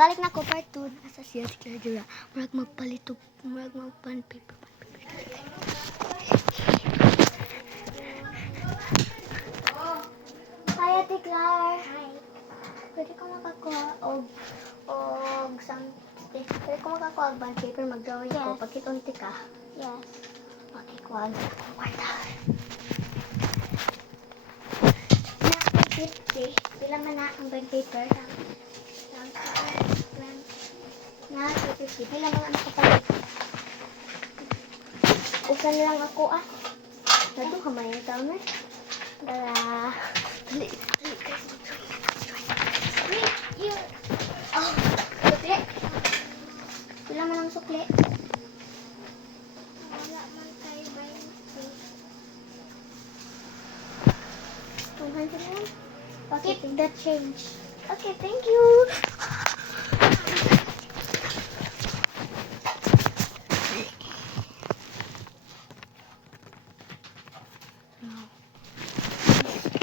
balik na ko part 2. Asa siya si Clara. Murag magpalit og murag magpan paper. Hi, Ate Clar. Hi. Pwede ko makakuha og pwede ko makakuha og bond paper mag-drawing ko pag kitunti ka. Yes. Okay, kuha ang kwarta. Na 50. Pila man na ang bond paper? Na 50. Pila man ang nakapalit? Usan lang ako Nado ka man yung tao na. Dala. Dali. Sukli. Pila man ang sukli? Wala man kayo ba yung sukli? 200 lang? Okay, keep the change. Okay, thank you.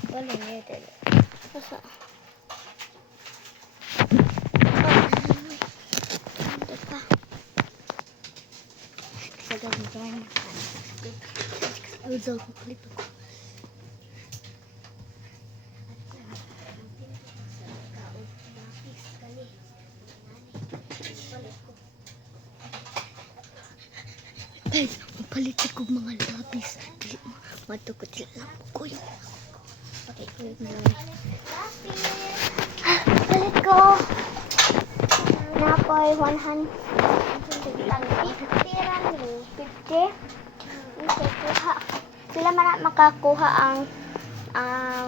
Wala niya dito. Masa? Ito pa. Sa gawin dyan. Udol ko klip ako. Guys, mapalit ko mga lapis. Dili mo. Matukot sila lang ko yung okay, kulit mo. Palit ko. Napoy 100. 50 rami. 50? Okay, kuha. Sila man makakuha ang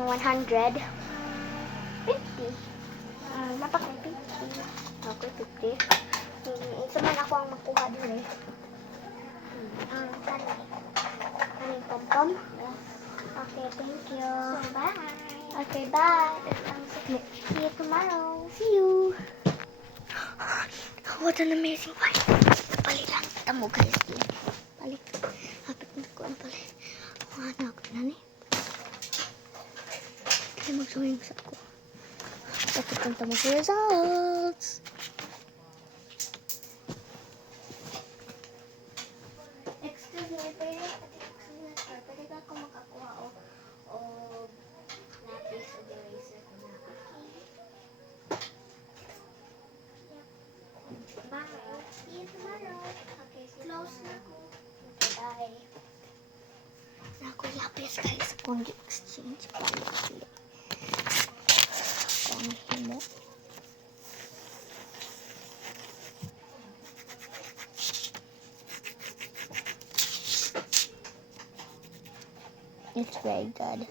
100. 50. Napak 50. Okay, 50. Isa man ako ang makuha din kanin pom-pom? Yes. Okay, thank you. So, bye. Okay, bye. See you tomorrow. See you. What an amazing fight. Palit lang. Tamo guys. Palit. Hapit na ko ang palit. Anak na ni. Kaya mag-showing sa ako. Tapos ang tamo sa results. Excuse me, pwede ba ako makakuha o lapis o eraser ko na? Bye. See you tomorrow. Okay, close na ko. Okay, bye. Naku, lapis guys. Kung exchange pa sila. Kung himo. It's very good.